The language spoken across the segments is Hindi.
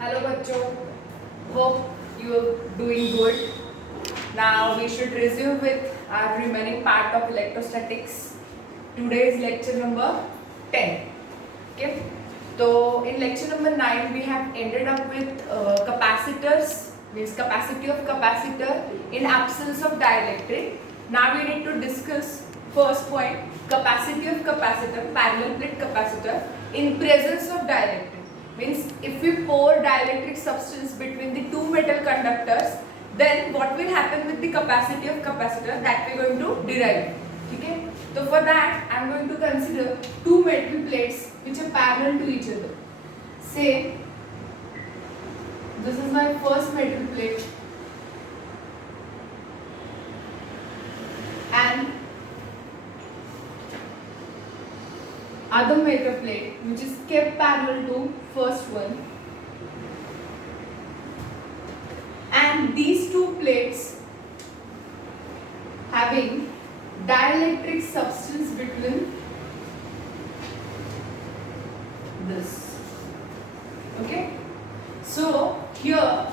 Hello बच्चों, hope you are doing good. Now we should resume with our remaining part of electrostatics. Today is lecture number 10. Okay. So in lecture number 9 we have ended up with capacitors, means capacity of capacitor in absence of dielectric. Now we need to discuss first point, capacity of capacitor, parallel plate capacitor in presence of dielectric. Means if we pour dielectric substance between the two metal conductors, then what will happen with the capacity of capacitor, that we are going to derive. Okay. So for that I am going to consider two metal plates which are parallel to each other. Say this is my first metal plate and other metal plate which is kept parallel to first one, and these two plates having dielectric substance between this. Okay, so here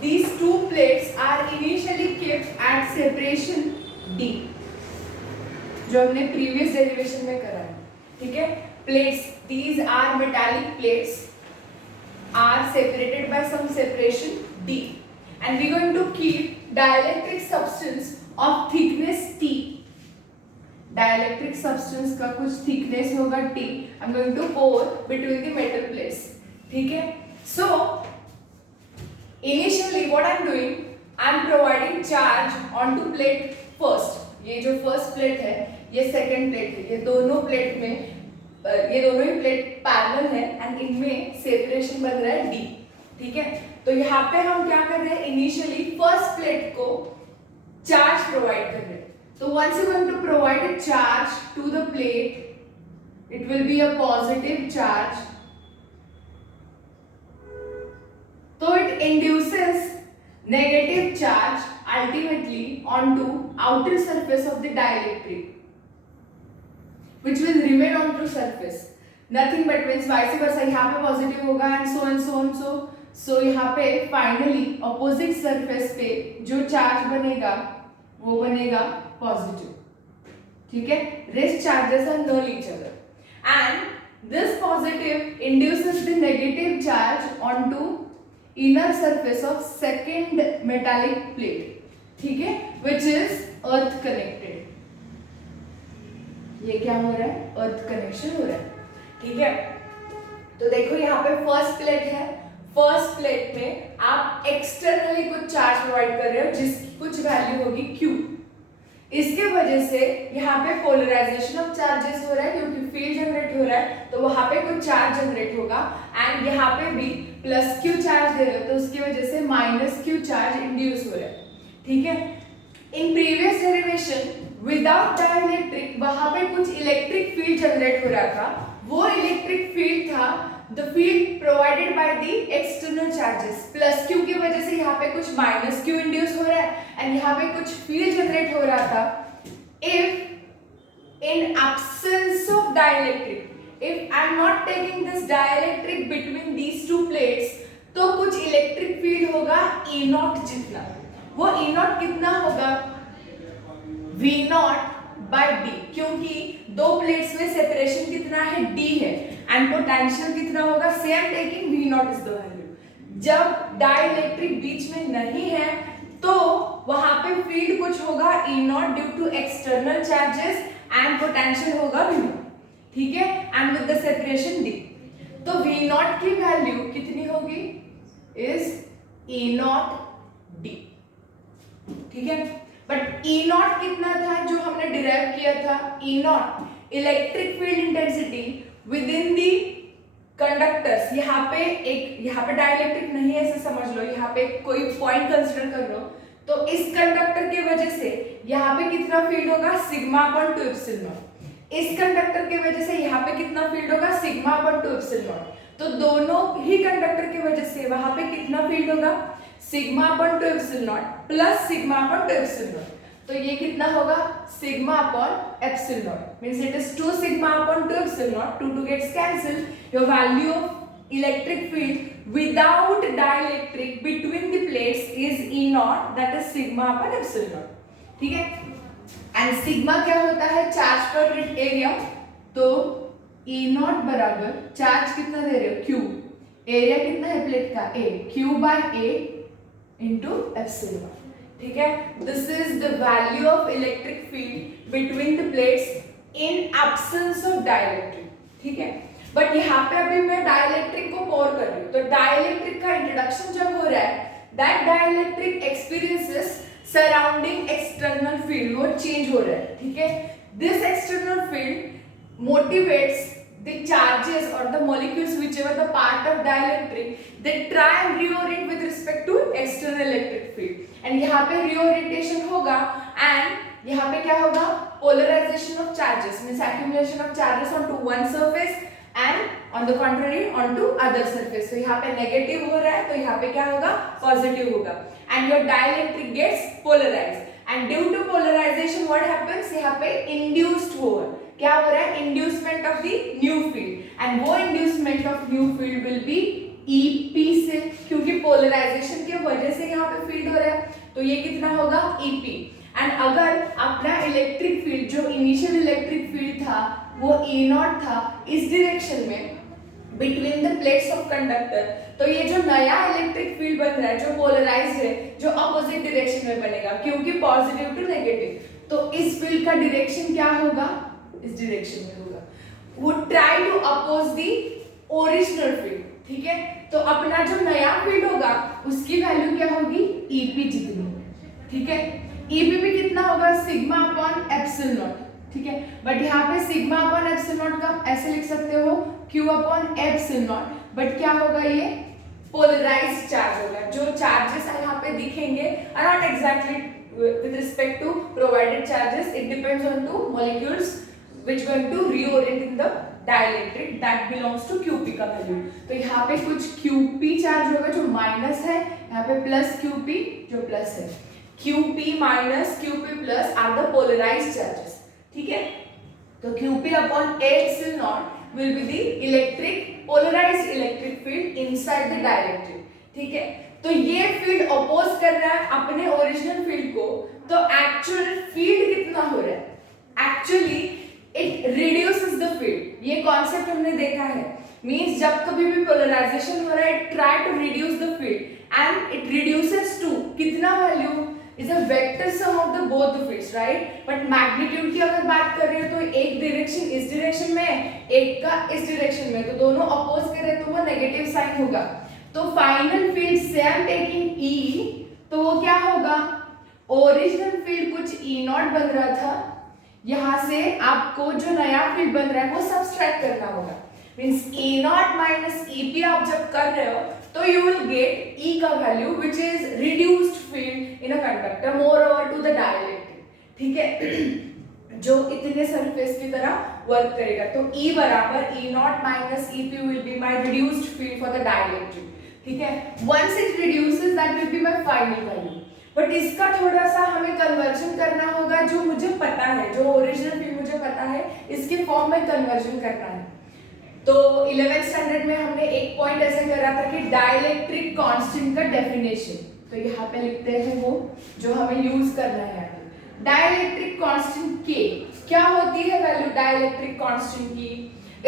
these two plates are initially kept at separation D, जो हमने previous derivation में करा है. ठीक है, plates, these are metallic plates, are separated by some separation D, and we are going to keep dielectric substance of thickness T. Dielectric substance का कुछ thickness होगा T. I'm going to pour between the metal plates. ठीक है, so initially what I'm doing, I'm providing charge onto plate first. ये जो first plate है, ये second plate है, ये दोनों plate में ये दोनों ही प्लेट पैरेलल है एंड इनमें सेपरेशन बन रहा है D. ठीक है, तो यहाँ पे हम क्या कर रहे हैं, इनिशियली फर्स्ट प्लेट को चार्ज प्रोवाइड कर रहे हैं. तो once you going to provide a charge to the plate, it will be a positive charge. So it induces negative charge ultimately onto outer surface of the dielectric, which will remain onto surface. Nothing but means vice versa. यहाँ पे positive होगा and so यहाँ पे finally opposite surface पे जो charge बनेगा वो बनेगा positive. ठीक है, rest charges are null each other, and this positive induces the negative charge onto inner surface of second metallic plate. ठीक है, which is earth connected. ये क्या हो रहा है, अर्थ कनेक्शन हो रहा है. ठीक है, तो देखो यहाँ पे फर्स्ट प्लेट है, फर्स्ट प्लेट में आप एक्सटर्नली कुछ चार्ज प्रोवाइड कर रहे हो जिसकी कुछ वैल्यू होगी Q. इसके वजह से यहाँ पे पोलराइजेशन ऑफ चार्जेस हो रहा है क्योंकि फील्ड जनरेट हो रहा है, तो वहां पे कुछ चार्ज जनरेट होगा एंड यहाँ पे भी प्लस Q चार्ज दे रहे हो तो उसकी वजह से माइनस Q चार्ज इंड्यूस हो रहा है. ठीक है, in previous derivation without dielectric वहां पे कुछ इलेक्ट्रिक फील्ड जनरेट हो रहा था. वो इलेक्ट्रिक फील्ड था the field provided by the external charges. Plus Q की वजह से यहाँ पे कुछ माइनस क्यू इंड्यूस हो रहा है एंड यहाँ पे कुछ फील्ड जनरेट हो रहा था. If in absence of dielectric, if I am not taking this dielectric between these two plates, तो कुछ इलेक्ट्रिक फील्ड होगा E नॉट जितना. वो E नॉट कितना होगा, V नॉट बाय D, क्योंकि दो प्लेट्स में सेपरेशन कितना है, D है, एंड पोटेंशियल कितना होगा, से I am taking V not is the value. जब डाइलेक्ट्रिक बीच में नहीं है तो वहां पे फील्ड कुछ होगा E naught due to external charges and potential होगा V नॉट. ठीक है, and with the separation D, तो V नॉट की वैल्यू कितनी होगी, इज E नॉट D. ठीक है, बट E नॉट कितना था जो हमने डिराइव किया था, E not electric field intensity with in the conductors. यहाँ पे डाइलेक्ट्रिक नहीं है ऐसे समझ लो, यहाँ पे कोई पॉइंट कंसीडर कर लो, तो इस कंडक्टर की वजह से यहाँ पे कितना फील्ड होगा, सिग्मा अपॉन 2 एप्सिलॉन नॉट. इस कंडक्टर की वजह से यहाँ पे कितना फील्ड होगा, सिग्मा अपॉन 2 एप्सिलॉन नॉट. तो दोनों ही कंडक्टर की वजह से वहां पे कितना फील्ड होगा, sigma upon 2 epsilon not plus sigma upon 2 epsilon not. तो ये कितना होगा, sigma upon epsilon not, means it is 2 sigma upon 2 epsilon not. 2 gets cancelled. Your value of electric field without not that is sigma upon epsilon not, ठीक है। एंड सिग्मा क्या होता है, चार्ज पर यूनिट एरिया, तो ई नॉट बराबर चार्ज कितना दे रहे हो, क्यू, एरिया कितना है प्लेट का, ए, Q by A into epsilon, ठीक है। This is the value of electric field between the plates in absence of dielectric, ठीक है। बट यहाँ पे अभी मैं डाइलेक्ट्रिक को पोर कर रही हूँ, तो डाइलेक्ट्रिक का इंट्रोडक्शन जब हो रहा है, that dielectric experiences surrounding external field, वो चेंज हो रहा है, ठीक है। This external field motivates the charges or the molecules whichever the part of dielectric, they try and reorient with respect to external electric field, and यहाँ पे reorientation होगा and यहाँ पे क्या होगा, polarization of charges means accumulation of charges onto one surface and on the contrary onto other surface, तो यहाँ पे negative हो रहा है तो यहाँ पे क्या होगा, positive होगा, and your dielectric gets polarized, and due to polarization what happens, यहाँ पे induced होगा, क्या हो रहा है, inducement of the new field, and वो inducement of new field will be E P से, क्योंकि पोलराइजेशन की वजह से यहाँ पे फील्ड हो रहा है, तो ये कितना होगा, ईपी। एंड अगर अपना इलेक्ट्रिक फील्ड जो इनिशियल इलेक्ट्रिक फील्ड था वो ई नॉट था इस डायरेक्शन में between the plates of conductor, तो ये जो नया इलेक्ट्रिक फील्ड बन रहा है जो पोलराइज्ड है, जो अपोजिट डायरेक्शन में बनेगा, क्योंकि पॉजिटिव टू नेगेटिव, तो इस फील्ड का डायरेक्शन क्या होगा, इस डायरेक्शन में होगा, वो try to oppose the original field, ठीक है। तो अपना जो नया फील्ड होगा उसकी वैल्यू क्या होगी, ईपी जितनी, ठीक है। ईपी भी कितना होगा, सिग्मा अपॉन एप्सिलॉन नॉट, ठीक है। बट यहाँ पे सिग्मा अपॉन एप्सिलॉन नॉट का ऐसे लिख सकते हो, Q upon epsilon naught, but क्या होगा, ये पोलराइज्ड चार्ज होगा, जो चार्जेस यहाँ पे दिखेंगे are not exactly with respect to provided charges, it depends on two molecules which going to reorient in the dielectric that belongs to QP का वैल्यू। तो यहाँ पे कुछ QP चार्ज होगा जो माइनस है, यहाँ पे प्लस QP जो प्लस है, QP minus QP plus are the polarised charges, ठीक है। तो QP upon A epsilon naught will be the electric polarized electric field inside the dielectric, ठीक है। तो ये फील्ड अपोज कर रहा है अपने ओरिजिनल फील्ड को, तो एक्चुअल फील्ड कितना हो रहा है, actually it reduces the field, ये कॉन्सेप्ट हमने देखा है, मींस जब कभी भी पोलराइजेशन हो रहा है, it try to reduce the field and it reduces to कितना value, is a vector sum of the both the fields, right. But magnitude की अगर बात कर रहे हो तो एक डायरेक्शन इस डायरेक्शन में, एक का इस डायरेक्शन में, तो दोनों अपोज कर रहे हैं तो वो नेगेटिव साइन होगा। तो फाइनल फील्ड से आई एम टेकिंग ई, तो वो क्या होगा, ओरिजिनल फील्ड कुछ ई नॉट बन रहा था, यहाँ से आपको जो नया फील्ड बन रहा है वो सब्सट्रैक्ट करना होगा, मींस ई नॉट माइनस ईपी आप जब कर रहे हो तो यू विल गेट ई का value which is reduced field in a conductor moreover to the dielectric, ठीक है, जो इतने सरफेस की तरह वर्क करेगा। तो ई बराबर E naught minus E P will be my reduced field for the dielectric, ठीक है। Once it reduces that will be my final value, but इसका थोड़ा सा हमें कन्वर्जन करना होगा, जो मुझे पता है, जो ओरिजिनल फील्ड मुझे पता है, इसके फॉर्म में कन्वर्जन करना है। तो 11th स्टैंडर्ड में हमने एक पॉइंट ऐसे करा था कि डाइलेक्ट्रिक कांस्टेंट का डेफिनेशन, तो यहाँ पे लिखते हैं वो जो हमें यूज करना है। डाइलेक्ट्रिक कांस्टेंट के क्या होती है वैल्यू डाइलेक्ट्रिक कांस्टेंट की,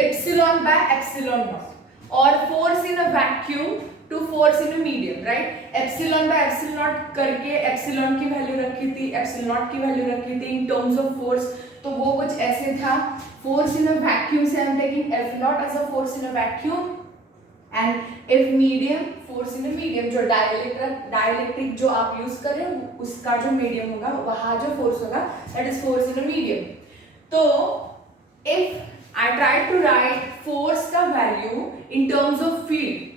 एप्सिलॉन बाय एप्सिलॉन नॉट, और force in a vacuum to force in a medium, right. Epsilon by epsilon naught करके एप्सिलॉन की वैल्यू रखी थी, एप्सिलॉन नॉट की वैल्यू रखी थी इन टर्म्स ऑफ फोर्स, तो वो कुछ ऐसे था, फोर्स इन अ वैक्यूम से I am taking F naught as a force in a vacuum, and if medium force in a medium, जो डाइलेक्ट्रिक जो आप यूज कर रहे हो उसका जो मीडियम होगा वहां जो फोर्स होगा that is force in a medium. तो if I try to write force का value in terms of field,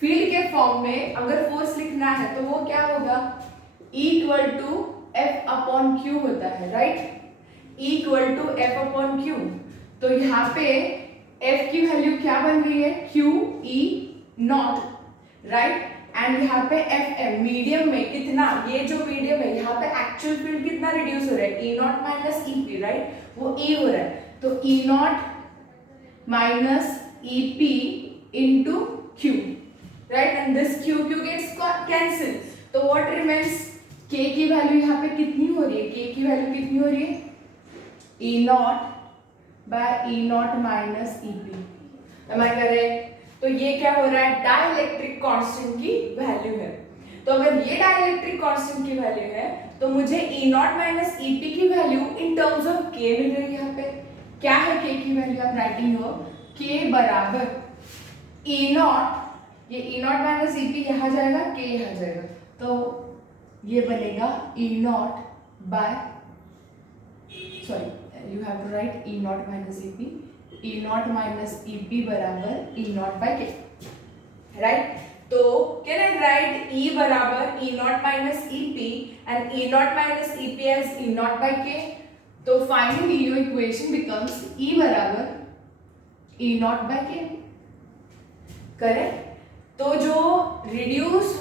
field के फॉर्म में अगर फोर्स लिखना है तो वो क्या होगा, equal to F upon Q होता है, right, equal to F upon Q. तो यहाँ पे एफ की वैल्यू क्या बन रही है, Q E not, right, and यहाँ पे एफ एम मीडियम में कितना, ये जो मीडियम है यहाँ पे एक्चुअल फील्ड कितना रिड्यूस हो रहा है, E naught minus E P, right, वो ई हो रहा है, तो E naught minus E P into Q, right, and this q gets cancelled, तो व्हाट रिमेन्स, के की वैल्यू यहाँ पे कितनी हो रही है, के की वैल्यू कितनी हो रही है, E naught by E naught minus E P. Am I correct? तो ये क्या हो रहा है, डाइलेक्ट्रिक कांस्टेंट की वैल्यू है। तो अगर ये डाइलेक्ट्रिक कांस्टेंट की वैल्यू है तो मुझे ई नॉट माइनस ई पी की वैल्यू इन टर्म्स ऑफ के मिल रही है। यहाँ पे क्या है के की वैल्यू, आप राइटिंग हो के बराबर ई नॉट, ये E naught minus E P यहाँ जाएगा, के यहाँ जाएगा, तो ये बनेगा E naught by, sorry you have to write E naught minus E P, E naught minus E P बराबर E naught by K, right? तो कैन आई राइट ई बराबर E naught minus E P and E naught minus E P as E naught by K? तो finally your equation becomes E बराबर ई नॉट बाय के, करेक्ट? तो जो रिड्यूस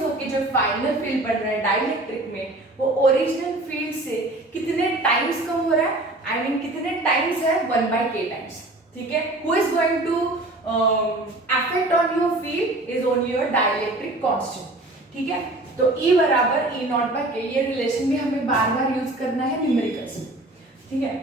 होके जो फाइनल फील्ड बन रहा है डाइलेक्ट्रिक में, वो ओरिजिनल फील्ड से कितने टाइम्स कम हो रहा है, आई मीन कितने टाइम्स है, 1/k टाइम्स, ठीक है? Who is going to affect on your field is only your dielectric constant, ठीक है? तो E बराबर E नॉट बाय के, ये रिलेशन भी हमें बार बार यूज करना है न्यूमेरिकल्स में, ठीक है?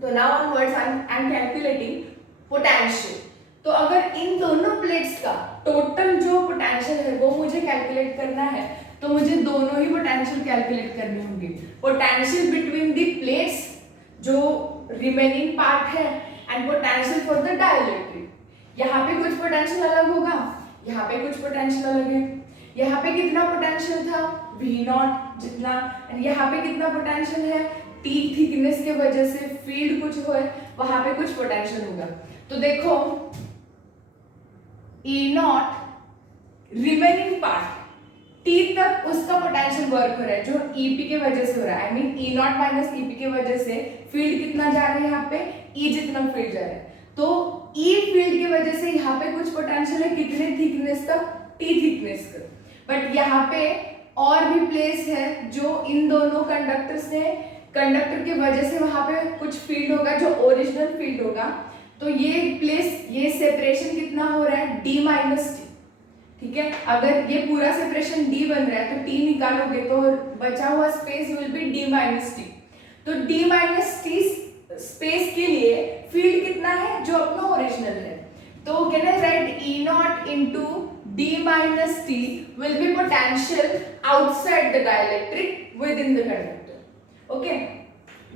तो now onwards I am calculating potential. तो अगर इन दोनों प्लेट्स का टोटल जो पोटेंशियल है वो मुझे कैलकुलेट करना है, तो मुझे दोनों ही पोटेंशियल कैलकुलेट करने होंगे। पोटेंशियल बिटवीन द प्लेट्स जो रिमेनिंग पार्ट है and potential for the dielectric. यहाँ पे कुछ पोटेंशियल अलग होगा, यहाँ पे कुछ पोटेंशियल अलग है। यहाँ पे कितना पोटेंशियल था, वी नॉट जितना, एंड यहाँ पे कितना पोटेंशियल है, टी थिकनेस के वजह से फील्ड कुछ हो, वहां पे कुछ पोटेंशियल होगा। तो देखो E not remaining part T तक उसका पोटेंशियल वर्क हो रहा है जो EP के वजह से हो रहा है, I mean E not minus EP के वजह से फील्ड कितना जा रहा है, यहाँ पे E जितना फील्ड जा रहा है। तो E फील्ड की वजह से यहाँ पे कुछ पोटेंशियल है, कितने थिकनेस तक, T थिकनेस तक। बट यहाँ पे और भी प्लेस है जो इन दोनों कंडक्टर से, कंडक्टर की वजह से वहां पे कुछ फील्ड होगा जो ओरिजिनल फील्ड होगा। तो ये प्लेस, ये सेपरेशन कितना हो रहा है, D माइनस टी, ठीक है? अगर ये पूरा सेपरेशन D बन रहा है तो T निकालोगे तो बचा हुआ space will be D minus T. तो D माइनस टी स्पेस के लिए फील्ड कितना है जो अपना ओरिजिनल है। तो can I right E not into D minus T will be potential outside the dielectric within the conductor, okay?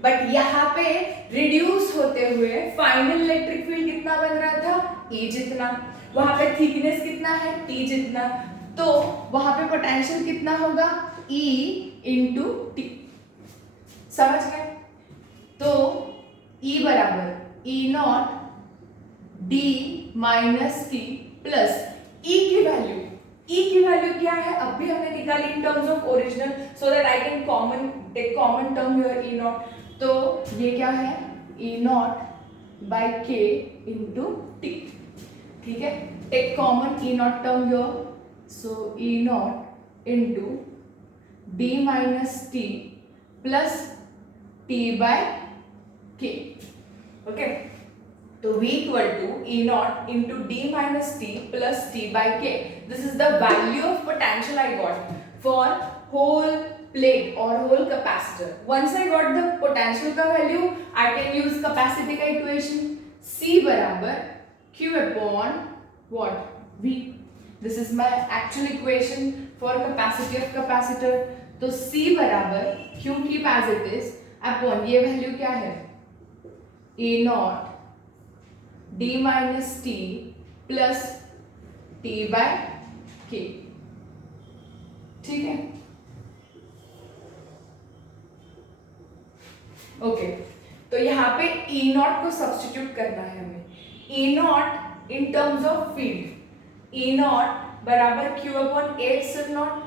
But यहाँ पे रिड्यूस होते हुए फाइनल इलेक्ट्रिक फील्ड कितना बन रहा था, E जितना, वहां पे थिकनेस कितना है, T जितना, तो वहां पे पोटेंशियल कितना होगा, E इंटू टी। समझ गए? तो E बराबर E naught D minus T plus E की वैल्यू क्या है, अब भी हमने निकाली in terms of original, so that I can take common term here E naught. तो ये क्या है, E naught by K into T, ठीक है? Take common E naught term here, so E naught into D minus T plus T by K, okay? तो V equal to E naught into D minus T plus T by K. This is the value of potential I got for whole plate or whole capacitor. Once I got the potential का value, I can use capacity का equation C बराबर Q upon what, V. This is my actual equation for capacity of capacitor. तो C बराबर Q keep as it is upon ये value क्या है, E naught D minus T plus T by K, ठीक है? ओके, तो यहाँ पे E नॉट को सब्स्टिट्यूट करना है हमें। E not in terms of field, E not बराबर Q upon A epsilon not,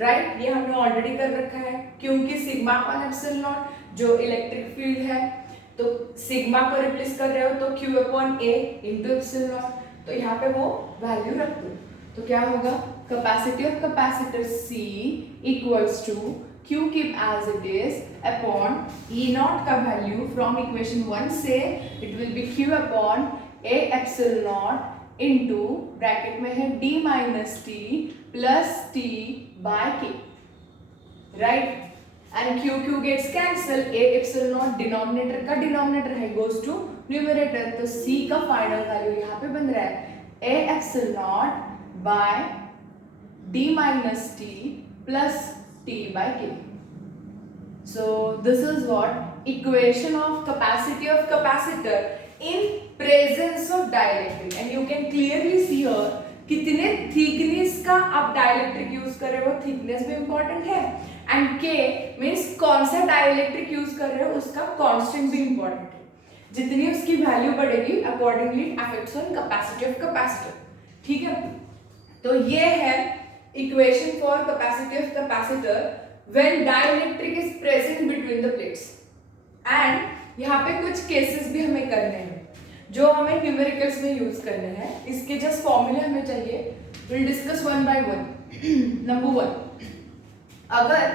right? ये हमने ऑलरेडी कर रखा है, क्योंकि सिग्मा अपॉन एप्सिलॉन नॉट जो इलेक्ट्रिक फील्ड है, तो सिग्मा को रिप्लेस कर रहे हो तो Q upon A into epsilon not, तो यहाँ पे वो वैल्यू रख दो। तो क्या होगा, capacity of capacitor C equals to Q keep as it is upon E naught का वैल्यू फ्रॉम इक्वेशन 1 से it will be Q upon A epsilon naught into bracket में है d minus T plus T by K, right, and Q Q gets cancel, A epsilon naught denominator का डिनोमिनेटर है गोज टू न्यूमरेटर, तो c का फाइनल वैल्यू यहाँ पे बन रहा है ए epsilon naught by d minus T plus t by k. So this is what equation of capacity of capacitor in presence of dielectric, and you can clearly see here कितने थिकनेस का आप डाइलेक्ट्रिक यूज कर रहे हो, थिकनेस भी इंपॉर्टेंट है, एंड k मींस कौन सा डाइलेक्ट्रिक यूज कर रहे हो उसका कांस्टेंट भी इंपॉर्टेंट है, जितनी उसकी वैल्यू बढ़ेगी accordingly affects on capacity of capacitor, ठीक है। तो ये है equation for capacity of capacitor when dielectric is present between the plates, and यहाँ पे कुछ केसेस भी हमें करने हैं जो हमें न्यूमेरिकल्स में यूज करने हैं, इसके जस्ट फॉर्मूले हमें चाहिए, will discuss one by one. Number 1, अगर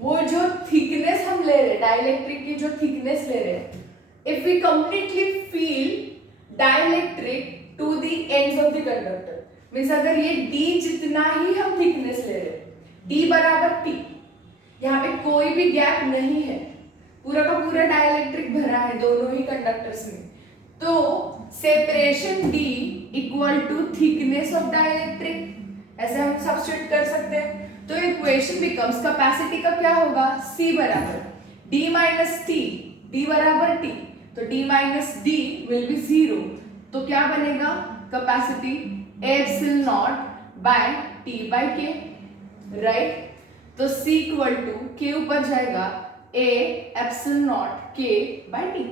वो जो थिकनेस हम ले रहे हैं, डाइलेक्ट्रिक की जो थिकनेस ले रहे हैं, if we completely fill dielectric to the ends of the conductor, means अगर ये d जितना ही हम थिकनेस ले रहे हैं, d बराबर t, यहाँ पे कोई भी गैप नहीं है, पूरा का पूरा डाइलेक्ट्रिक भरा है दोनों ही कंडक्टर्स में, तो separation d equal to thickness of dielectric, ऐसे हम सब्स्टिट्यूट कर सकते हैं, तो इक्वेशन बिकम्स कैपेसिटी का क्या होगा, c बराबर d माइनस टी, d बराबर t, तो d माइनस d विल बी 0, तो क्या बनेगा capacity epsilon naught by t by k, right, तो c इक्वल टू k ऊपर जाएगा a epsilon naught k by t,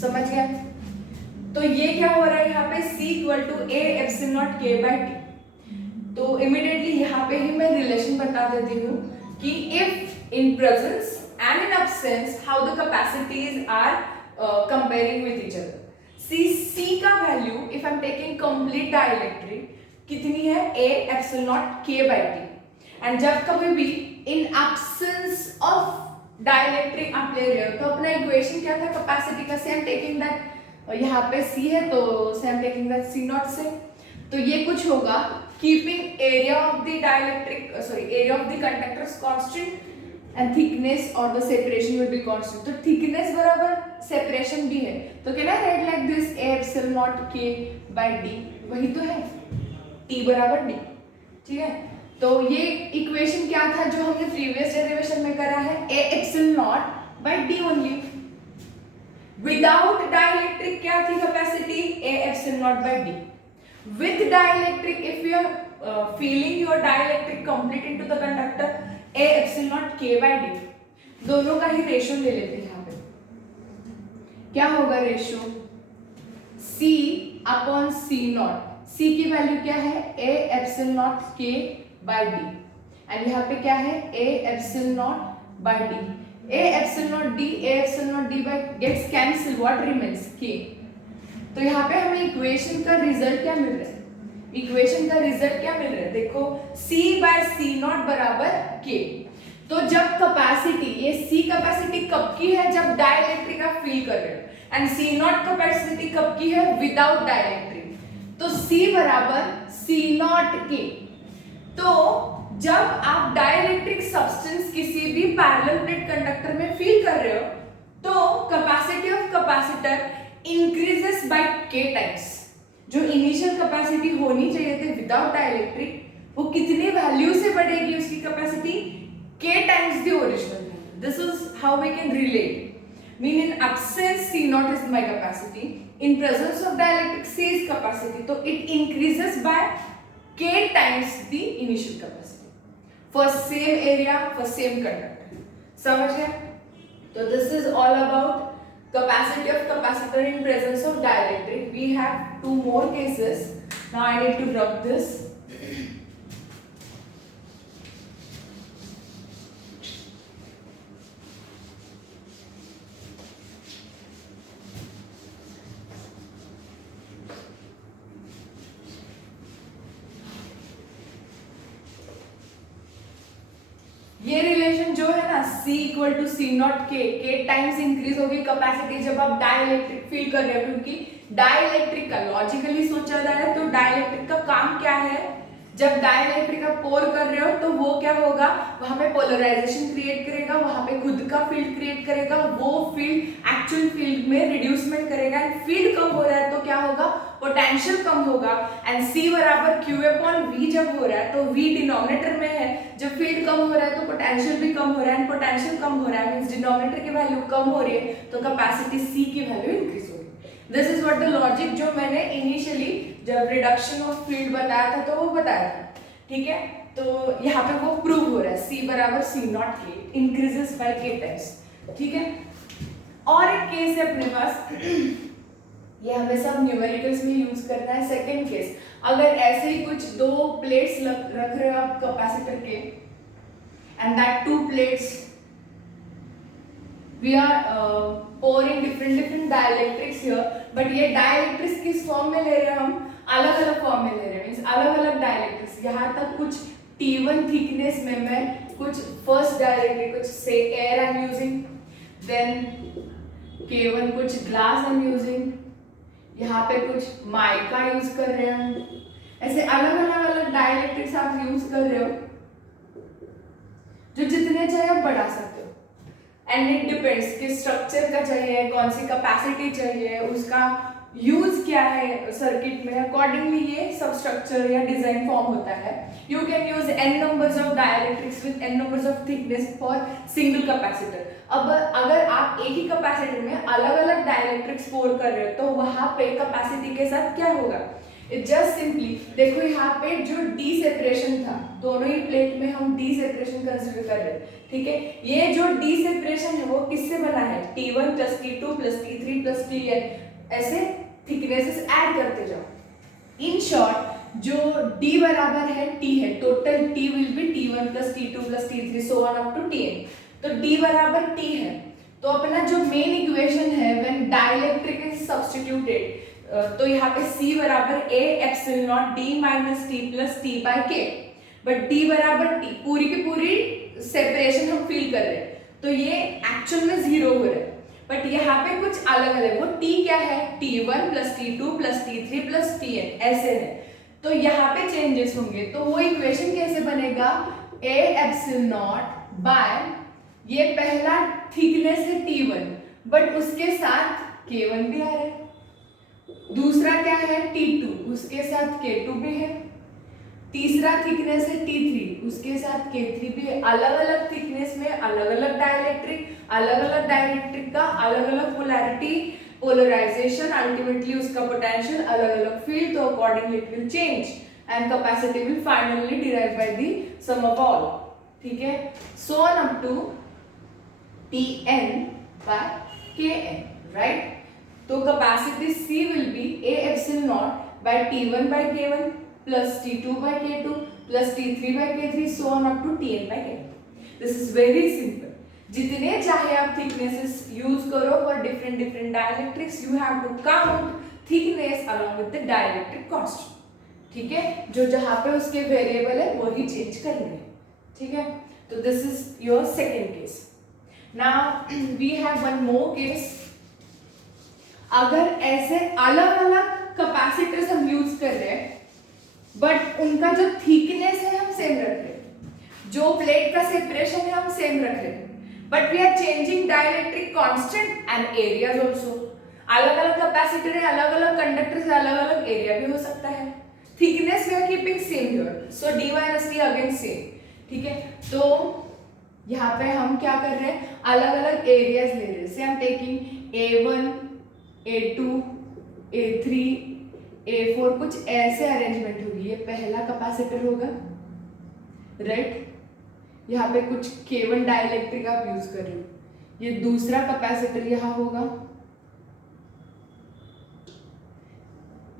समझ गया। तो ये क्या हो रहा है यहाँ पे c equal to a epsilon naught k by t, तो इमीडिएटली यहाँ पे ही मैं रिलेशन बता देती हूँ कि if in presence and in absence how the capacities are comparing with each other. C का value if I am taking complete dielectric कितनी है, a epsilon naught k by t, and जब कभी भी इन एब्सेंस ऑफ डाइलेक्ट्रिक आप ले रहे हो तो अपना इक्वेशन क्या था कैपेसिटी का, सेम टेकिंग दैट, यहाँ पे c है तो same taking that c naught से, तो ये कुछ होगा keeping area of the dielectric area of the conductors constant and thickness और the separation will be constant, तो थिकनेस बराबर सेपरेशन भी है, तो can I write like this a epsilon naught k by d, वही तो है t बराबर d, ठीक है। तो ये इक्वेशन क्या था जो हमने प्रीवियस डेरिवेशन में करा है, a epsilon naught by d only, without dielectric क्या थी capacity, a epsilon naught by d, with dielectric if you are filling your dielectric complete into the conductor, a epsilon naught k by d, दोनों का ही रेशियो ले लेते हैं यहाँ पे, क्या होगा ratio, c upon c naught, c की वैल्यू क्या है a epsilon naught k by d, and यहाँ पे क्या है a epsilon naught by d, a epsilon naught d, a epsilon naught d by gets cancel, what remains k, तो यहाँ पे हमें इक्वेशन का रिजल्ट क्या मिल रहा है, इक्वेशन का रिजल्ट क्या मिल रहा है, देखो c बाय c नॉट बराबर k, तो जब कैपेसिटी, ये c कैपेसिटी कब की है, जब डाइलेक्ट्रिक आप फील कर रहे हो, एंड c नॉट कैपेसिटी कब की है, विदाउट डाइलेक्ट्रिक, तो c बराबर c नॉट k, तो जब आप डाइलेक्ट्रिक सब्सटेंस किसी भी पैरेलल प्लेट कंडक्टर में फील कर रहे हो तो capacity of capacitor increases by k times, जो इनिशियल कैपेसिटी होनी चाहिए थी विदाउट डाइलेक्ट्रिक वो कितनी वैल्यू से बढ़ेगी उसकी capacity, k times the original, this is how we can relate, mean in absence c naught is my capacity, in presence of dielectric c is capacity, तो it increases by k times the initial capacity for same area for same conductor, समझ गए। तो this is all about capacity of capacitor in presence of dielectric. We have two more cases, now I need to rub this. ये रिलेशन जो है ना C equal to C naught K, K times increase होगी कैपेसिटी जब आप डाइलेक्ट्रिक फील कर रहे हो, क्योंकि डाइलेक्ट्रिक का लॉजिकली सोचा जाए तो डाइलेक्ट्रिक का काम क्या है, जब डाइलेक्ट्रिक का पोर कर रहे हो तो वो क्या होगा, वहां पे पोलराइजेशन क्रिएट करेगा, वहां पे खुद का फील्ड क्रिएट करेगा, वो फील्ड एक्चुअल फील्ड में रिड्यूसमेंट करेगा, एंड फील्ड कम हो रहा है तो क्या होगा, पोटेंशियल कम होगा, एंड C बराबर Q/V जब हो रहा है तो V डिनोमिनेटर में है, जब फील्ड कम हो रहा है तो पोटेंशियल भी कम हो रहा है, एंड पोटेंशियल कम हो रहा है मींस डिनोमिनेटर की वैल्यू कम हो रही है तो कैपेसिटी C की वैल्यू इंक्रीज होगी। This is what the logic जो मैंने इनिशियली जब रिडक्शन ऑफ फील्ड बताया था तो वो बताया था, ठीक है। तो यहाँ पे वो प्रूव हो रहा है C बराबर C0K increases by K times, ठीक है। और एक केस है अपने पास, ये हमें सब न्यूमेरिकल्स में यूज करना है। सेकंड केस, अगर ऐसे ही कुछ दो प्लेट्स रख रहे हो आप कैपेसिटर के, and that to plates we are pouring different dielectrics here, but ये dielectrics किस फॉर्म में ले रहे हैं, हम अलग अलग फॉर्म में ले रहे हैं, मींस अलग अलग dielectrics। यहाँ तक कुछ T1 थिकनेस में मैं कुछ फर्स्ट डाइलेक्ट्रिक कुछ से air I am using, then K1 कुछ ग्लास आई एम यूजिंग, यहाँ पे कुछ माइका यूज कर रहे हैं हम, ऐसे अलग अलग डाइलेक्ट्रिक्स आप यूज कर रहे हो, जो जितने चाहिए आप बढ़ा सकते हो, एंड इट डिपेंड्स कि स्ट्रक्चर का चाहिए, कौन सी कैपेसिटी चाहिए, उसका यूज क्या है सर्किट में, अकॉर्डिंगली ये सब स्ट्रक्चर या डिजाइन फॉर्म होता है। You can use n numbers of dielectrics with n numbers of thickness for single capacitor. अब अगर आप एक ही कैपेसिटर में अलग अलग डाइलेक्ट्रिक्स पोर कर रहे हो तो वहां पे कैपेसिटी के साथ क्या होगा, जस्ट सिंपली देखो यहाँ पे जो डी सेपरेशन था, दोनों ही प्लेट में हम डी सेपरेशन कंसीडर कर रहे हैं, ठीक है। ये जो डी सेपरेशन है वो किससे बना है, T1 plus T2 plus T3 plus Tn, ऐसे थिकनेसेस ऐड करते जाओ। इन शॉर्ट जो D बराबर है T है, total T will be T1 plus T2 plus T3 so on up to Tn, तो D बराबर T है, तो अपना जो मेन इक्वेशन है व्हेन डाइलेक्ट्रिक इज सब्स्टिट्यूटेड, तो यहाँ पे C बराबर A epsilon naught D minus T plus T by K, but D बराबर T, पूरी की पूरी सेपरेशन हम फील कर रहे हैं तो ये एक्चुअल में जीरो हो रहा है, बट यहाँ पे कुछ अलग अलग, वो T क्या है, T1 plus T2 plus T3 plus Tn ऐसे है, तो यहाँ पे चेंजेस होंगे, तो वो इक्वेशन कैसे बनेगा, A एप्सिलॉन नॉट बाय ये पहला थिकनेस है T1 बट उसके साथ K1 भी आ रहा है, दूसरा क्या है T2 उसके साथ K2 भी है, तीसरा थिकनेस है T3 उसके साथ K3 भी है। अलग अलग थिकनेस में अलग अलग डाइलेक्ट्रिक का अलग अलग पोलैरिटी, पोलराइजेशन, अल्टीमेटली उसका पोटेंशियल, अलग अलग फील्ड, तो accordingly it will change and capacity will finally derive by the sum of all, ठीक है। So on up to Tn by Kn, right. तो capacity C will be A epsilon naught by T1 by K1 plus T2 by K2 plus T3 by K3 so on up to Tn by Kn. This is very simple. जितने चाहे आप thicknesses use करो for different dielectrics, you have to count thickness along with the dielectric constant, ठीक है। जो जहाँ पे उसके वेरिएबल है वही चेंज करेंगे, ठीक है। तो this is your second case. Now we have one more case. अगर ऐसे अलग अलग कैपेसिटर्स हम यूज कर रहे हैं बट उनका जो थिकनेस है हम सेम रख रहे हैं, जो प्लेट का सेपरेशन है हम सेम रख रहे हैं, but we are changing dielectric constant and areas also. अलग अलग कैपेसिटर है, अलग अलग कंडक्टर से अलग अलग एरिया भी हो सकता है, thickness we are keeping same here, so d minus t again same, ठीक है। तो यहाँ पे हम क्या कर रहे हैं, अलग अलग एरियाज ले रहे हैं, से हम taking A1 A2 A3 A4, कुछ ऐसे अरेंजमेंट होगी। ये पहला कैपेसिटर होगा, राइट, यहाँ पे कुछ K1 डाइलेक्ट्रिक आप यूज कर रहे हो, ये दूसरा कैपेसिटर यहाँ होगा,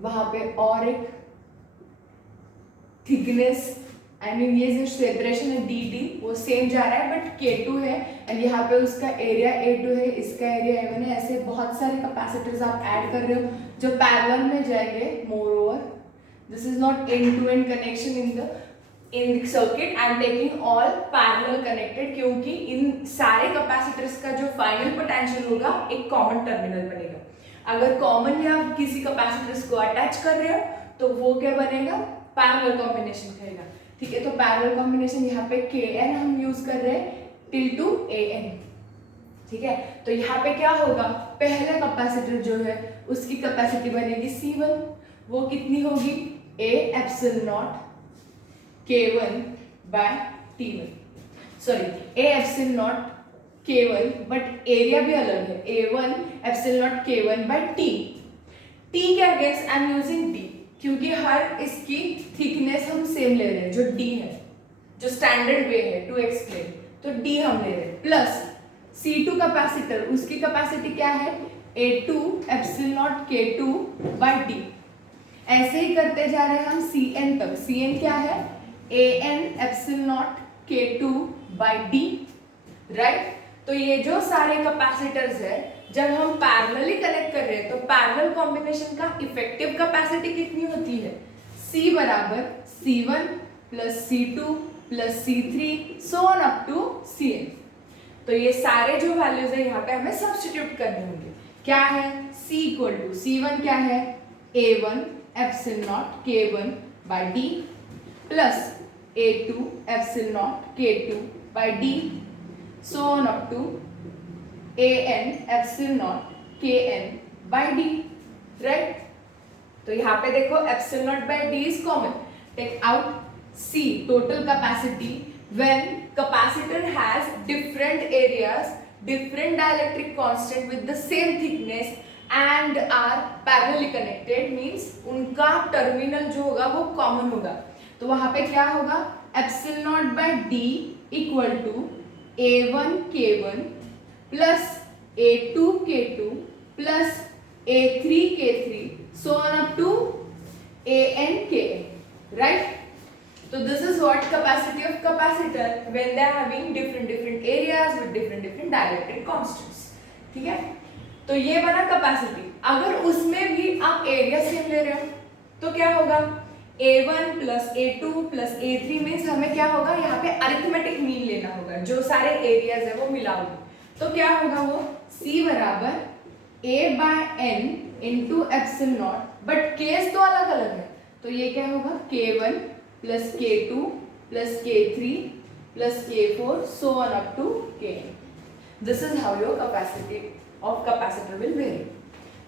वहां पे और एक थिकनेस, आई मीन ये जो सेपरेशन है dd वो सेम जा रहा है बट K2 है, एंड यहाँ पे उसका एरिया A2 है, इसका एरिया A1 है। ऐसे बहुत सारे कैपेसिटर्स आप ऐड कर रहे हो जो पैरेलल में जाएंगे। Moreover this is not end to end connection in the circuit, I am taking all parallel connected, क्योंकि इन सारे कैपेसिटर्स का जो फाइनल पोटेंशियल होगा एक कॉमन टर्मिनल बनेगा। अगर कॉमनली आप किसी कैपेसिटर्स को अटैच कर रहे हो तो वो क्या बनेगा, पैरेलल कॉम्बिनेशन कहेगा। ठीक है, तो पैरेलल कॉम्बिनेशन यहाँ पे Kn हम यूज कर रहे हैं टिल टू An। ठीक है, तो यहाँ पे क्या होगा, पहला कैपेसिटर जो है उसकी कैपेसिटी बनेगी C1, वो कितनी होगी A epsilon naught K1 by T1, sorry A epsilon naught K1 but area भी अलग है, A1 epsilon naught K1 by T। T के against I am using D क्योंकि हर इसकी थिकनेस हम सेम ले रहे हैं, जो D है, जो स्टैंडर्ड वे है टू एक्सप्लेन, तो D हम ले रहे हैं, प्लस C2 कैपेसिटर, उसकी कैपेसिटी क्या है A2 epsilon naught K2 by D। ऐसे ही करते जा रहे हैं हम Cn तक। Cn क्या है An epsilon naught K2 by D, right. तो ये जो सारे कैपेसिटर्स है जब हम पैरेलली कनेक्ट कर रहे हैं तो पैरेलल कॉम्बिनेशन का इफेक्टिव कैपेसिटी कितनी होती है, C बराबर C1 plus C2 plus C3 so on up to Cn। तो ये सारे जो वैल्यूज है यहाँ पे हमें सब्स्टिट्यूट करने होंगे। क्या है, C इक्वल टू C1 क्या है A1 epsilon naught K1 by D plus A2 epsilon naught K2 by D so on up to An epsilon naught Kn by D, right. तो यहाँ पे देखो epsilon naught by D is common, take out C total capacity when capacitor has different areas, different dielectric constant with the same thickness and are parallelly connected, means उनका टर्मिनल जो होगा वो कॉमन होगा। तो वहां पे क्या होगा, epsilon naught by D equal to A1 K1 plus A2 K2 plus A3 K3 so on up to An Kn, right? So this is what capacity of capacitor when they are having different areas with different dielectric constants। ठीक है, तो ये बना कैपेसिटी। अगर उसमें भी आप एरिया सेम ले रहे हो तो क्या होगा, A1 plus A2 plus A3 means हमें क्या होगा, यहाँ पे अरिथमेटिक मीन लेना होगा, जो सारे एरियाज है वो मिलाओगे तो क्या होगा, वो C बराबर A by N into epsilon naught, but case तो अलग अलग है, तो ये क्या होगा K1 plus K2 plus K3 plus K4 so on up to Kn। This is how your capacity of capacitor will vary।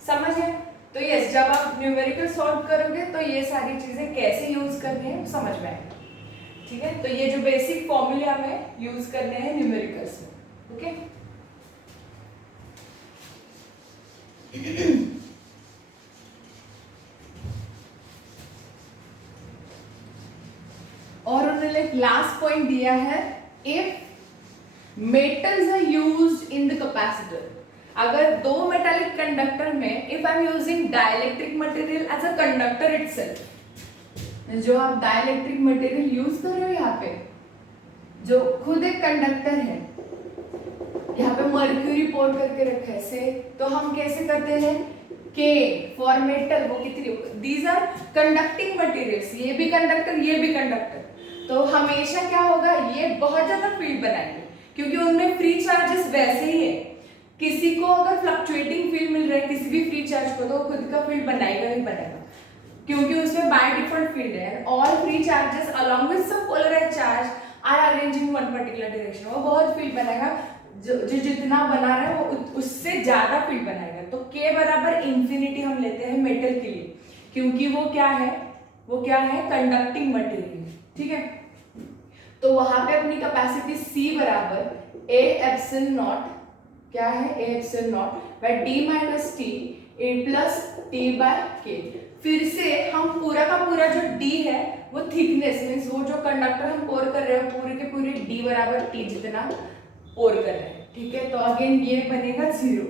समझ है? तो यस, जब आप न्यूमेरिकल सॉल्व करोगे तो ये सारी चीजें कैसे यूज करनी है समझ में आएगा। ठीक है, तो ये जो बेसिक फॉर्मूले हमें यूज करने हैं न्यूमेरिकल्स में। ओके, और उन्होंने लास्ट पॉइंट दिया है, if metals are used in the capacitor, अगर दो मेटालिक कंडक्टर में if I am using dielectric material as a conductor itself, जो आप डाइलेक्ट्रिक मटेरियल यूज कर रहे हो यहाँ पे जो खुद एक कंडक्टर है, यहाँ पे मर्क्यूरी पोर करके रखा है से, तो हम कैसे करते हैं K फॉर मेटल, वो कितनी, दीज आर कंडक्टिंग मटेरियल्स, ये भी कंडक्टर ये भी कंडक्टर, तो हमेशा क्या होगा, ये बहुत ज्यादा फील्ड बनाएंगे क्योंकि उनमें फ्री चार्जेस वैसे ही है। किसी को अगर फ्लक्चुएटिंग फील्ड मिल रहा है किसी भी फ्री चार्ज को, तो खुद का फील्ड बनाएगा ही बनाएगा क्योंकि उसमें बाय डिफॉल्ट फील्ड है। All free charges along with some polarised charge are arrange in one particular direction, वो बहुत फील्ड बनाएगा, जो जितना बना रहा है वो उससे ज्यादा फील्ड बनाएगा। तो K बराबर इंफिनिटी हम लेते हैं मेटल के लिए क्योंकि वो क्या है, वो क्या है कंडक्टिंग मटेरियल। ठीक है, तो वहां पे अपनी कैपेसिटी C बराबर A एप्सिलॉन नॉट, क्या है A epsilon naught by D minus T A plus T by K। फिर से हम पूरा का पूरा जो D है वो थिकनेस मींस वो जो कंडक्टर हम पोर कर रहे हैं पूरे के पूरे D बराबर T जितना पोर कर रहे हैं। ठीक है, तो अगेन ये बनेगा 0।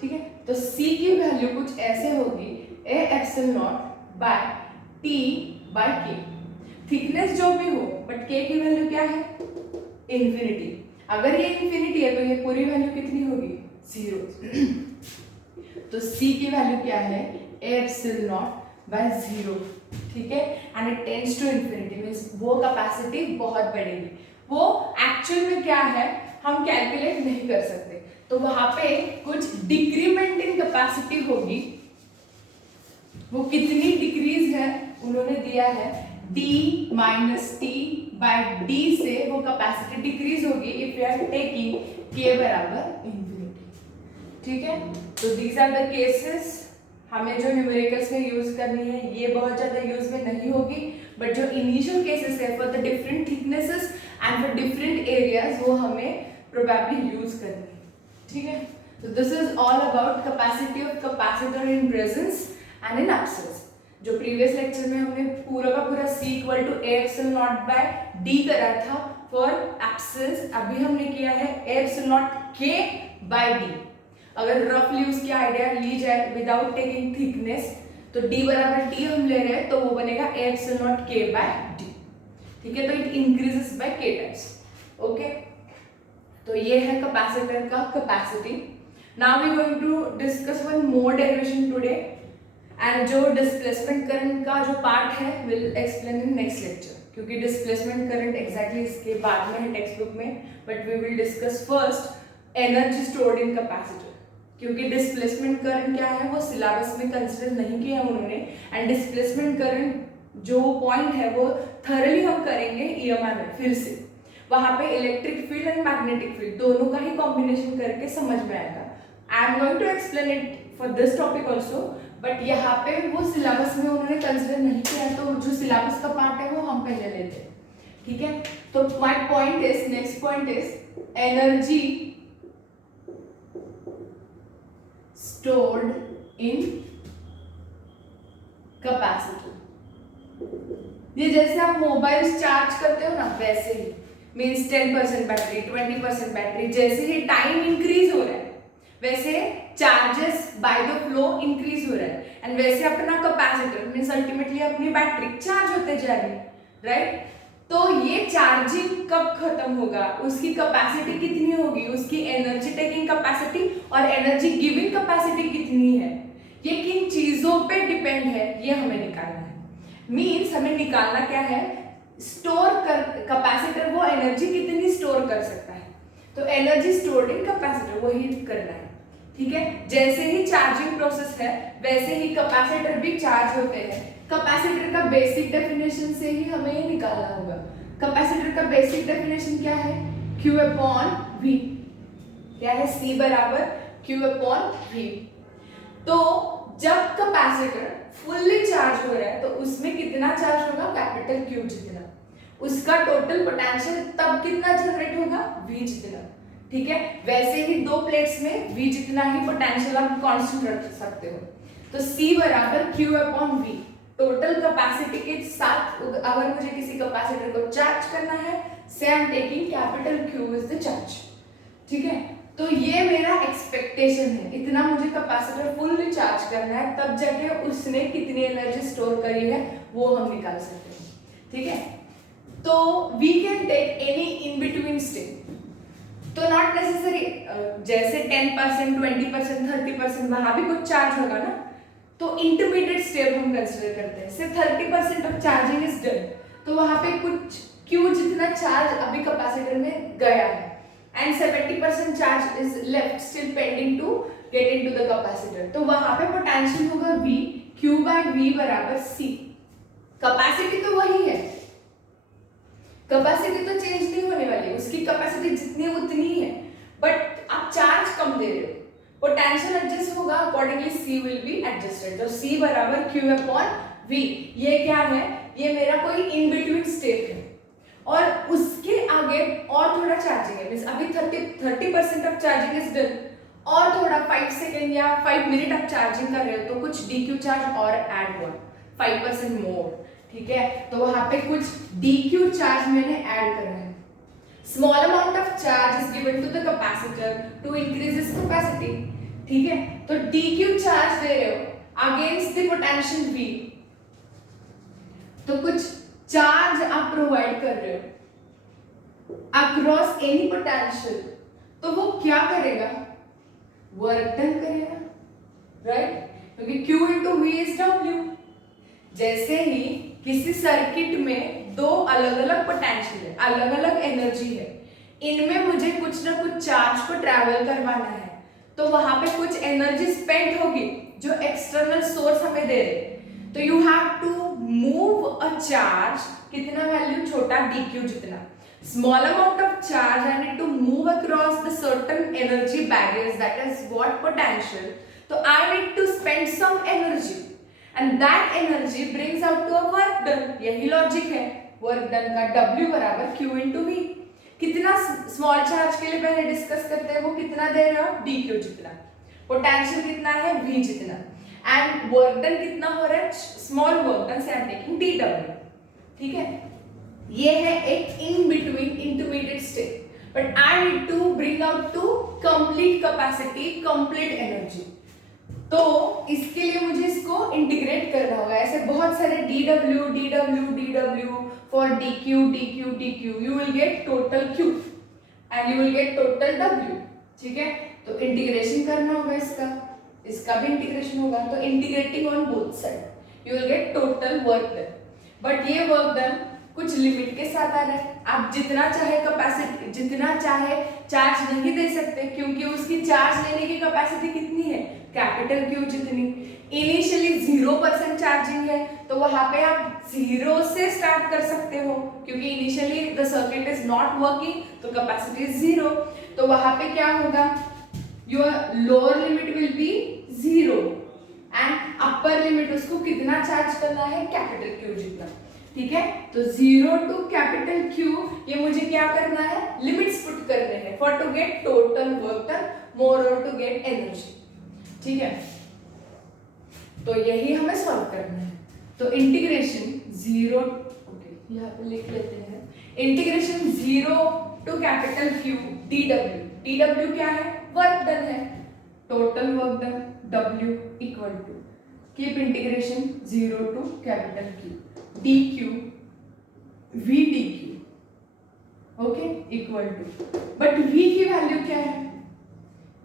ठीक है, तो C की वैल्यू कुछ ऐसे होगी A epsilon naught by T by K, thickness जो भी हो बट K की वैल्यू क्या है इंफिनिटी। अगर ये इंफिनिटी है तो ये पूरी वैल्यू कितनी होगी 0। तो C की वैल्यू क्या है A एप्सिलॉन नॉट बाय 0। ठीक है, and it tends to infinity means वो कैपेसिटी बहुत बढ़ेगी। वो एक्चुअल में क्या है हम कैलकुलेट नहीं कर सकते, तो वहां पे कुछ डिक्रीमेंट इन कैपेसिटी होगी। वो कितनी डिक्रीज है उन्होंने दिया है, d minus T by D से वो कैपेसिटी डिक्रीज होगी if you are taking k बराबर इंफिनिटी। ठीक है, तो दीज आर द केसेस हमें जो न्यूमेरिकल्स में यूज करनी है। ये बहुत ज्यादा यूज में नहीं होगी, बट जो इनिशियल केसेस है for the different thicknesses and for different areas वो हमें प्रोबेबली यूज करनी है। ठीक है, तो this is all about capacity of capacitor in presence and in absence. जो प्रीवियस लेक्चर में हमने पूरा का पूरा C equal to A epsilon naught by D करा था फॉर एब्सेंस, अभी हमने किया है A epsilon naught K by D। अगर रफली उसकी आइडिया ली जाए विदाउट टेकिंग थिकनेस, तो D बराबर T हम ले रहे हैं तो वो बनेगा A epsilon naught K by D। ठीक है, तो it increases by K times. Okay, तो ये है कैपेसिटर का capacity. Now we going to discuss one more derivation today, and जो डिस्प्लेसमेंट करंट का जो पार्ट है will explain in next lecture, क्योंकि डिस्प्लेसमेंट करंट एग्जैक्टली इसके बाद में है टेक्स्ट बुक में, but we will discuss first energy stored in capacitor, क्योंकि डिस्प्लेसमेंट करंट क्या है वो सिलेबस में कंसिडर नहीं किया उन्होंने, एंड डिस्प्लेसमेंट करंट जो पॉइंट है वो थरली हम करेंगे ईएमआई में फिर से। वहां पे electric field and magnetic field दोनों का ही कॉम्बिनेशन करके समझ में आएगा। I am going to explain it for this topic also, but यहाँ पे वो सिलेबस में उन्होंने कंसिडर नहीं किया, तो जो सिलेबस का पार्ट है वो हम पहले लेते हैं। ठीक है, तो my point is, next point is energy stored in capacitor. ये जैसे आप मोबाइल चार्ज करते हो ना, वैसे ही मीन्स 10% बैटरी, 20% बैटरी, जैसे ही टाइम इंक्रीज हो रहा है वैसे charges by the flow increase हो रहा है, एंड वैसे अपना कैपेसिटर मींस अल्टीमेटली अपनी बैटरी चार्ज होते जा रही है, राइट। तो ये चार्जिंग कब खत्म होगा, उसकी कैपेसिटी कितनी होगी, उसकी एनर्जी टेकिंग कैपेसिटी और एनर्जी गिविंग कैपेसिटी कितनी है, ये किन चीजों पे डिपेंड है, ये हमें निकालना है। मींस हमें निकालना क्या है, स्टोर कर कैपेसिटर वो एनर्जी कितनी स्टोर कर सकता है, तो एनर्जी स्टोर्ड इन कैपेसिटर वही करना है। ठीक है, जैसे ही चार्जिंग प्रोसेस है वैसे ही कैपेसिटर भी चार्ज होते हैं। कैपेसिटर का बेसिक डेफिनेशन से ही हमें ये निकालना होगा। कैपेसिटर का बेसिक डेफिनेशन क्या है, Q अपॉन V, क्या है, C बराबर Q अपॉन V। तो जब कैपेसिटर फुल्ली चार्ज हो रहा है तो उसमें कितना चार्ज होगा, कैपिटल Q जितना, उसका टोटल पोटेंशियल तब कितना जनरेट होगा, V जितना। ठीक है, वैसे ही दो प्लेट्स में V जितना ही पोटेंशियल आप कांस्टेंट रख सकते हो, तो C बराबर Q upon V। Total capacity के साथ अगर मुझे किसी कैपेसिटर को चार्ज करना है, से I am taking capital Q is the charge. ठीक है, तो ये मेरा एक्सपेक्टेशन है, इतना मुझे कैपेसिटर फुल्ली चार्ज करना है, तब जाके उसने कितनी एनर्जी स्टोर करी है वो हम निकाल सकते हैं। ठीक है, तो we can take any in between step, तो नॉट नेसेसरी जैसे 10%, 20%, 30% वहां भी कुछ चार्ज होगा ना, तो इंटरमीडिएट स्टेप हम कंसीडर करते हैं। सिर्फ 30% ऑफ चार्जिंग इज डन, तो वहां पे कुछ Q जितना चार्ज अभी कैपेसिटर में गया है, and 70% charge is left still pending to get into the capacitor, तो वहां पे पोटेंशियल होगा V, Q बाय V बराबर C। कैपेसिटी तो वही है, कैपेसिटी तो चेंज नहीं होने वाली, उसकी कैपेसिटी जितनी उतनी है, बट आप चार्ज कम दे रहे हो, पोटेंशियल एडजस्ट होगा, accordingly C will be adjusted, तो C बराबर Q अपॉन V। ये क्या है, ये मेरा कोई इन बिटवीन स्टेप है, और उसके आगे और थोड़ा चार्जिंग है, मींस अभी 30% ऑफ चार्जिंग इज डन, और थोड़ा 5 सेकेंड या 5 मिनट आप चार्जिंग कर रहे हो तो कुछ DQ चार्ज और ऐड हुआ, 5% मोर। ठीक है, तो वहां पे कुछ DQ चार्ज मैंने ऐड करना है। Small amount of charge is given to the capacitor to increase its capacity. ठीक है, तो DQ चार्ज दे रहे हो अगेंस्ट द पोटेंशियल V, तो कुछ चार्ज आप प्रोवाइड कर रहे हो अक्रॉस एनी पोटेंशियल, तो वो क्या करेगा, वर्क डन करेगा, राइट, क्योंकि Q into V is W। जैसे ही किसी सर्किट में दो अलग अलग पोटेंशियल है, अलग अलग एनर्जी है, इनमें मुझे कुछ ना कुछ चार्ज को ट्रैवल करवाना है, तो वहां पे कुछ एनर्जी स्पेंड होगी जो एक्सटर्नल सोर्स हमें दे रहे। तो you have to move a charge, कितना वैल्यू, छोटा dq जितना, small amount of charge I need to move across the certain energy barriers, that is what potential. So I need to spend some energy and that energy brings out to a work done. यही लॉजिक है। वर्क डन का W बराबर Q into V। कितना स्मॉल चार्ज के लिए पहले डिस्कस करते हैं, वो कितना दे रहा है, dq जितना, पोटेंशियल कितना है, V जितना, एंड वर्क डन कितना हो रहा है, स्मॉल वर्क डन से आई एम टेकिंग dW। ठीक है, ये है एक in between intermediate state, but I need to bring out to complete capacity, complete energy. तो इसके लिए मुझे इसको इंटीग्रेट करना होगा। ऐसे बहुत सारे dw dw dw for dq dq dq, you will get total q and you will get total w। ठीक है, तो इंटीग्रेशन करना होगा इसका, इसका भी इंटीग्रेशन होगा। तो integrating on both side you will get total work done. But ये वर्क डन कुछ लिमिट के साथ आ रहा है। आप जितना चाहे कैपेसिटी, जितना चाहे चार्ज नहीं दे सकते, क्योंकि उसकी चार्ज लेने की कैपेसिटी कितनी है, कैपिटल Q जितनी। इनिशियली 0% चार्जिंग है, तो वहां पे आप 0 से स्टार्ट कर सकते हो, क्योंकि initially the circuit is not working, तो कैपेसिटी इज 0। तो वहां पे क्या होगा, your lower limit will be 0 and upper limit उसको कितना चार्ज करना है, कैपिटल Q जितना। ठीक है, तो 0 टू कैपिटल Q, ये मुझे क्या करना है, लिमिट्स पुट करने हैं for to get total work done more और टू गेट एनर्जी। ठीक है, तो यही हमें सॉल्व करना है। तो इंटीग्रेशन 0, ओके यहाँ पे लिख लेते हैं, integration 0 to capital Q dW। dW क्या है, वर्क डन है, total work done W equal to, keep integration 0 to capital Q dq v dq, okay, equal to, but v की वैल्यू क्या है,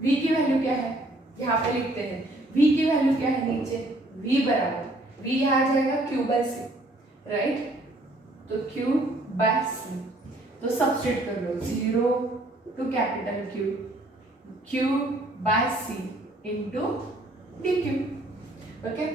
v की वैल्यू क्या है, यहाँ पे लिखते हैं v की वैल्यू क्या है, नीचे v बराबर, v यहाँ आ जाएगा q बाय c, राइट। तो q बाय c, तो सब्स्टिट्यूट कर लो 0 to capital Q, q by c into dq। Okay,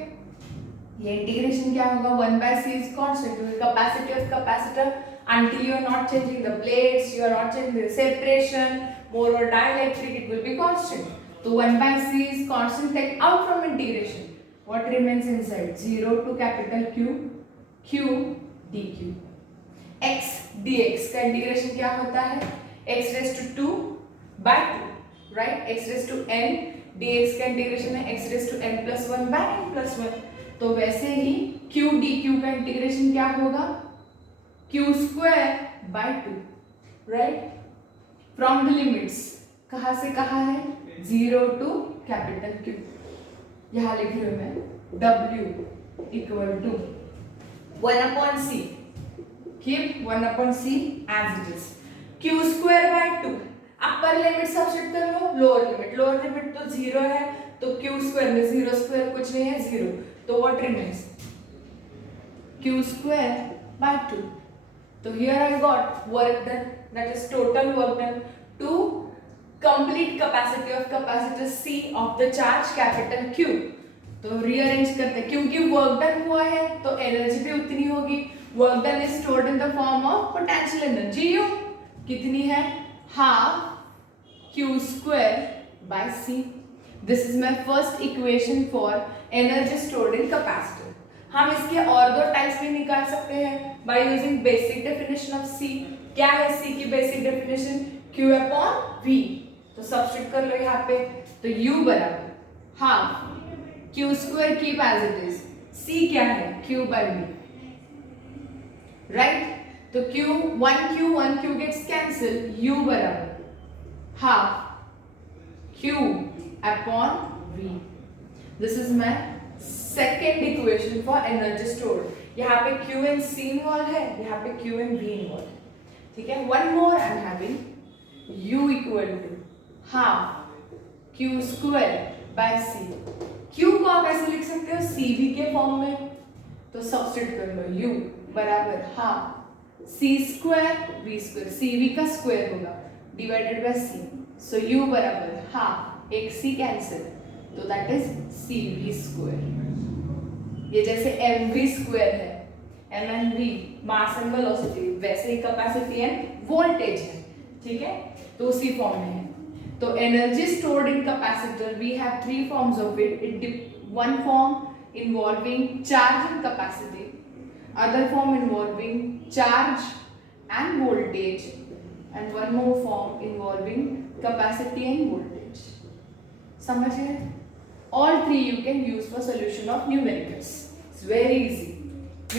ये इंटीग्रेशन क्या होगा, 1 by c is constant, capacity of capacitor until you are not changing the plates, you are not changing the separation, more or dielectric, it will be constant. So 1 by c is constant, take out from integration, what remains inside, 0 to capital Q, q dq, x dx का इंटीग्रेशन क्या होता है, x raised to 2 by 2, right, x raised to n, dx का इंटीग्रेशन है x raised to n plus 1 by n plus 1। तो वैसे ही q dq का इंटीग्रेशन क्या होगा, q square by 2, right, from the limits, कहाँ से कहाँ है, 0 टू कैपिटल Q, यहाँ लिख रही हूँ मैं W equal to 1/c, keep 1/c as it is, q square by 2, upper limit substitute कर लो, लोअर लिमिट तो 0 है, तो q स्क्वायर में 0 स्क्वायर कुछ नहीं है, 0, तो what remains, q square by 2। तो here I got work done, that is total work done to complete capacity of capacitor C of the charge capital Q। तो rearrange करते हैं, क्योंकि work done हुआ है तो एनर्जी भी उतनी होगी। work done is stored in the form of potential energy U, कितनी है, half q square by C। This is my first equation for energy stored in capacitor। हम इसके और दो टाइप्स भी निकाल सकते हैं by using basic definition of C। क्या है C की basic definition, Q upon V। तो सब्स्टिट्यूट कर लो यहाँ पे, तो U बराबर half Q square keep as it is, C क्या है, Q by V, राइट। तो one Q gets cancelled, U बराबर half Q upon V। This is my second equation for energy stored। यहाँ पे Q and C involved है, यहाँ पे Q and V involved है, ठीक है। one more I am having U equal to half Q square by C। Q को आप ऐसे लिख सकते हो CV के फॉर्म में, तो सब्स्टिट्यूट कर लो U बराबर half C square V square, CV का स्क्वायर होगा divided by C, so u बराबर हाफ, एक c कैंसिल, तो दैट इज cv स्क्वायर। ये जैसे mv स्क्वायर है, m and v mass and velocity, वैसे ही कैपेसिटी एंड वोल्टेज है, ठीक है, तो उसी फॉर्म में है। तो energy stored in capacitor we have three forms of it, one form involving charge and capacity, other form involving charge and voltage, and one more form involving capacity and voltage. समझ गए? All three you can use for solution of numericals. It's very easy.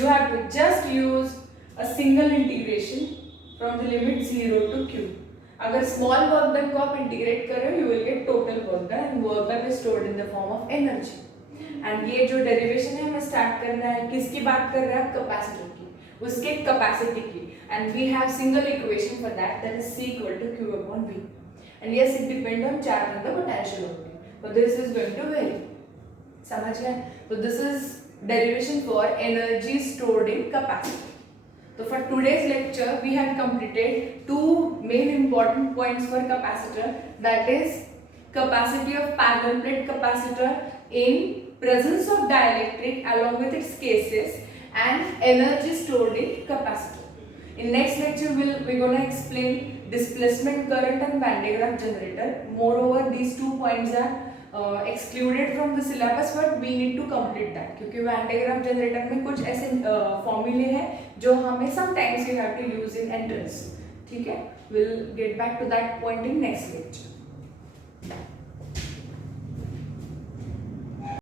You have to just use a single integration from the limit 0 to q. अगर small work done को आप integrate कर रहे हो, you will get total work done, and work done is stored in the form of energy. And ये जो डेरिवेशन है हमें स्टार्ट करना है, किसकी बात कर रहे हैं आप? कैपेसिटर की, उसके कैपेसिटी की, and we have single equation for that is C equal to Q upon V, and yes it depend on charge and the potential of it, but this is going to vary. समझ गए? तो this is derivation for energy stored in capacitor. So for today's lecture we have completed two main important points for capacitor, that is capacity of parallel plate capacitor in presence of dielectric along with its cases, and energy stored in capacitor. In next lecture we're going to explain displacement current and Van de Graaff generator. Moreover these two points are excluded from the syllabus, but we need to complete that क्योंकि Van de Graaff generator में कुछ ऐसे formulae हैं जो हमें sometimes you have to use in entrance. ठीक है, we'll get back to that point in next lecture.